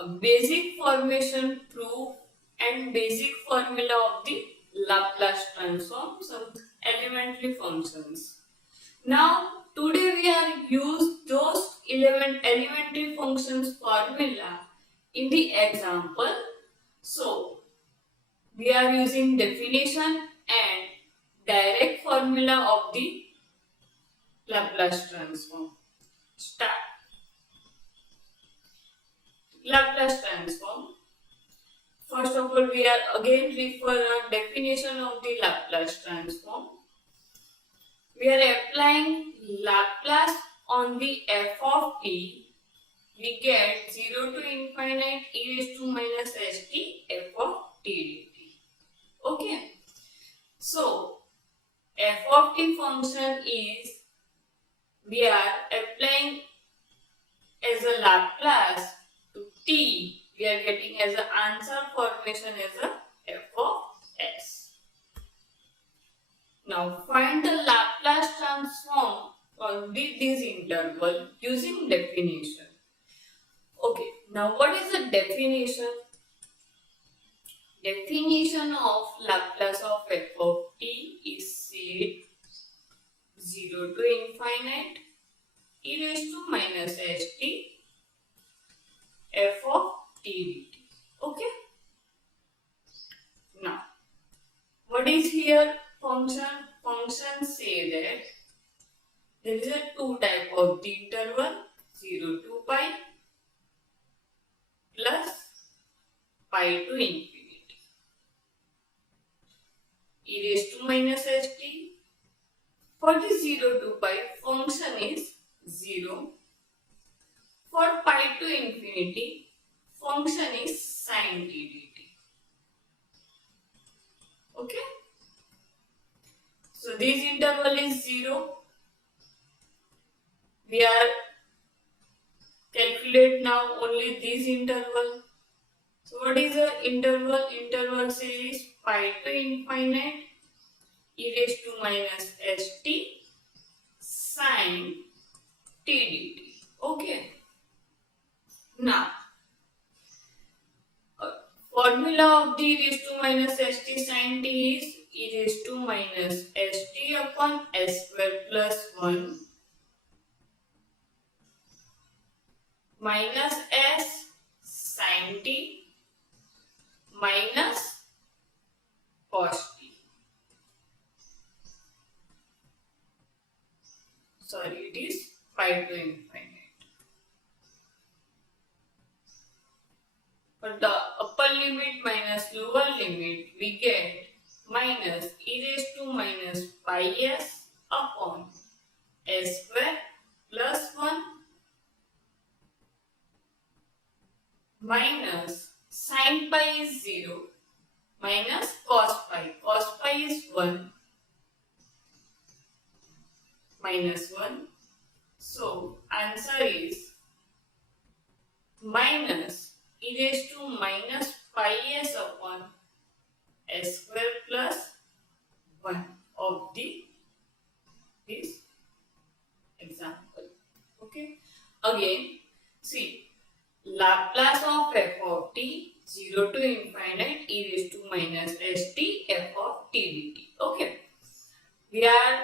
a basic formation proof and basic formula of the Laplace transform, some elementary functions. Now today we are use those elementary functions formula in the example. So we are using definition and direct formula of the Laplace transform. Start. Laplace transform. First of all, we are again refer a definition of the Laplace transform. We are applying Laplace on the f of t. We get 0 to infinite e raised to minus st f of t dt. Okay. So, f of t function is, we are applying as a Laplace to t. We are getting as an answer formation as a f of s. Now find the Laplace transform on this interval using definition. Okay, now what is the definition? Definition of Laplace of f of t is said 0 to infinite e raised to minus st f of t dt. Okay. Now, what is here function? Function say that there is a two type of the interval 0 to pi plus pi to infinity. E raised to minus st. For the 0 to pi, function is 0. For pi to infinity, function is sin t dt. Okay. So this interval is 0. We are calculate now only this interval. So what is the interval? Interval says pi to infinite e raised to minus st sin t dt. Okay. Now, formula of the e raised to minus st sin t is e raised to minus st upon s square plus 1 minus s sin t minus cos t. Sorry, it is pi to infinite. For the upper limit minus lower limit, we get minus e raised to minus pi s upon s square plus 1 minus sin pi is 0 minus cos pi. Cos pi is 1 minus 1. So, answer is minus e raised to minus pi s upon s square plus 1 of this example. Okay. Again, see, Laplace of f of t 0 to infinite e raised to minus st f of t dt. Okay. We are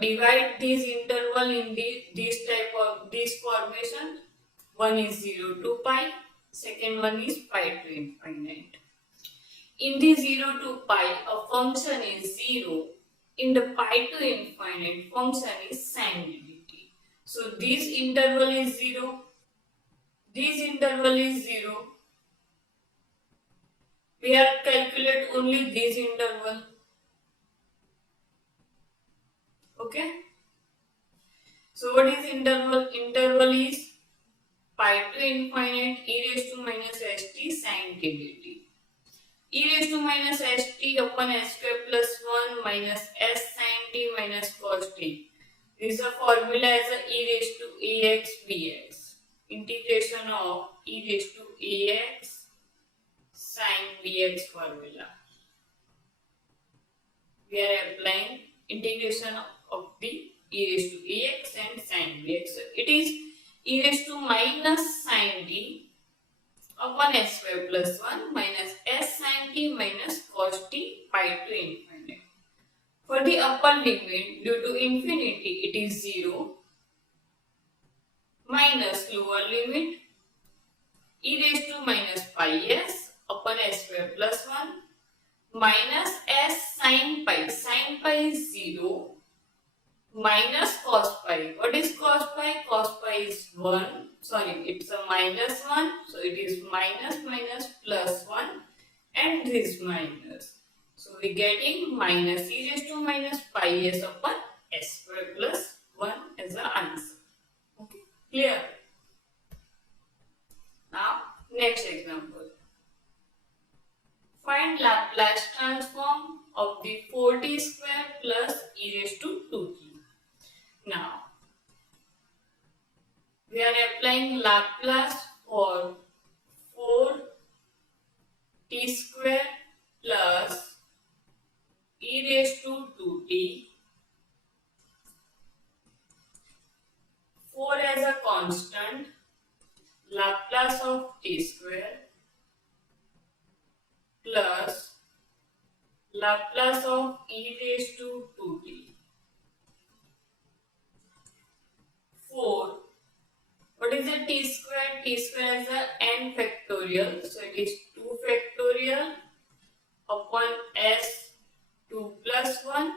divide this interval in this type of this formation. One is 0 to pi, second one is pi to infinite. In the 0 to pi, a function is 0. In the pi to infinite, function is sin dt. So this interval is 0. This interval is 0. We are calculate only this interval. Okay. So what is interval? Interval is pi to infinite e raised to minus st sin t dt. E raised to minus st upon s square plus 1 minus s sin t minus cos t. This is a formula as a e raised to ax bx. Integration of e raised to ax sin bx formula. We are applying integration of the e raised to ax and sin bx. So it is e raised to minus sin t upon s square plus 1 minus s sin t minus cos t pi to infinite. For the upper limit due to infinity it is 0 minus lower limit e raised to minus pi s upon s square plus 1 minus s sin pi is 0 minus cos pi. What is cos pi? Cos pi is 1. Sorry, it's a minus 1. So it is minus minus plus 1 and this minus. So we getting minus e raised to minus pi s upon s square plus 1 as the answer. Okay, clear? Now, next example. Find Laplace transform of the 4t square plus e raised to 2t. Now, we are applying Laplace for 4t square plus e raised to 2t. 4 as a constant, Laplace of t square plus Laplace of e raised to 2t. 4. What is the t square? T square is a n factorial. So it is 2 factorial upon s 2 plus 1.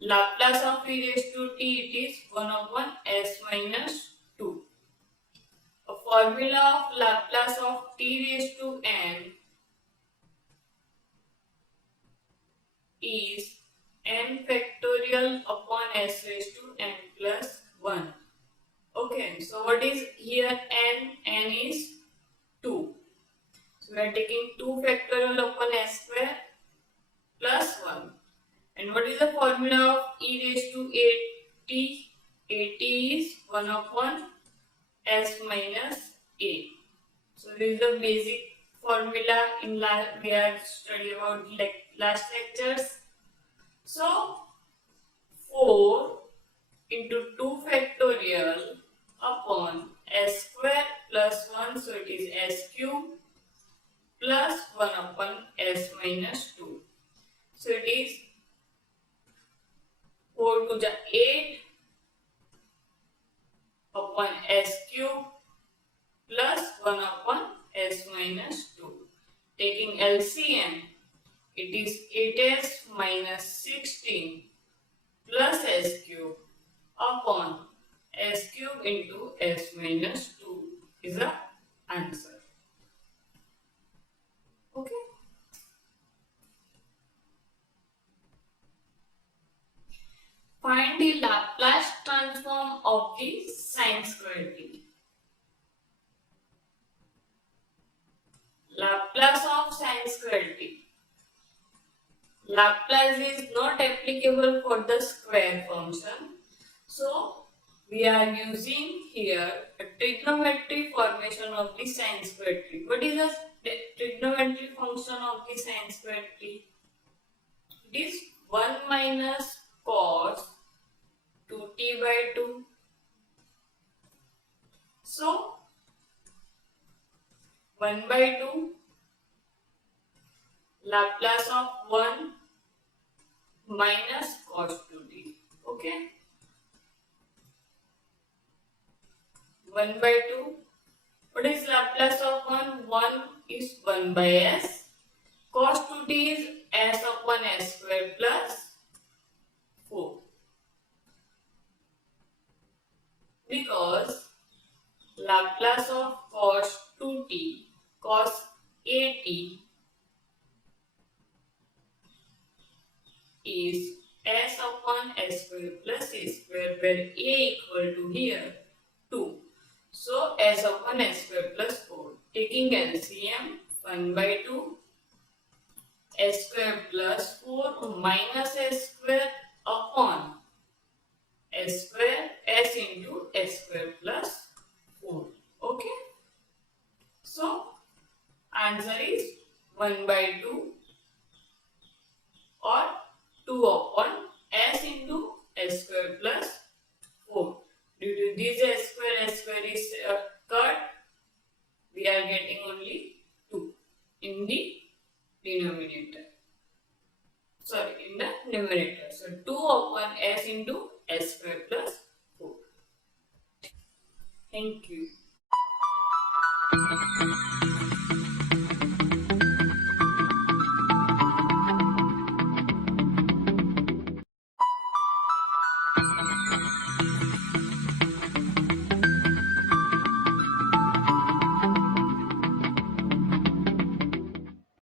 Laplace of e raised to t, it is 1 upon s minus 2. A formula of Laplace of t raised to n is n factorial upon s raised to n plus 1. Okay, so what is here n? N is 2. So we are taking 2 factorial upon s square plus 1. And what is the formula of e raised to 8t? 8t is 1 upon s minus a. So this is the basic formula in we are studying about last lectures. So 4 into 2 factorial upon s square plus 1, so it is s cube plus 1 upon s minus 2. So it is 4 to the 8 upon s cube plus 1 upon s minus 2. Taking LCM, it is 8s minus 16 plus s cube upon s cube into s minus 2 is the answer. Okay. Find the Laplace transform of the sin square t. Laplace of sin square t. Laplace is not applicable for the square function. So, we are using here a trigonometric formation of the sin square t. What is the trigonometric function of the sin square t? It is 1 minus cos 2t by 2. So, 1 by 2 Laplace of 1 minus cos 2t. Okay. 1 by 2. What is Laplace of 1? 1 is 1 by s. Cos 2t is s upon s square plus 4. Because Laplace of cos 2t, cos at is s upon s square plus a square, where a equal to here 2. So s upon s square plus 4. Taking LCM, 1 by 2 s square plus 4 minus s square upon s square s into s square plus 4. Okay. So answer is 1 by 2 or 2 upon s into s square plus 4. Due to this s square is cut, So 2 upon s into s square plus 4. Thank you.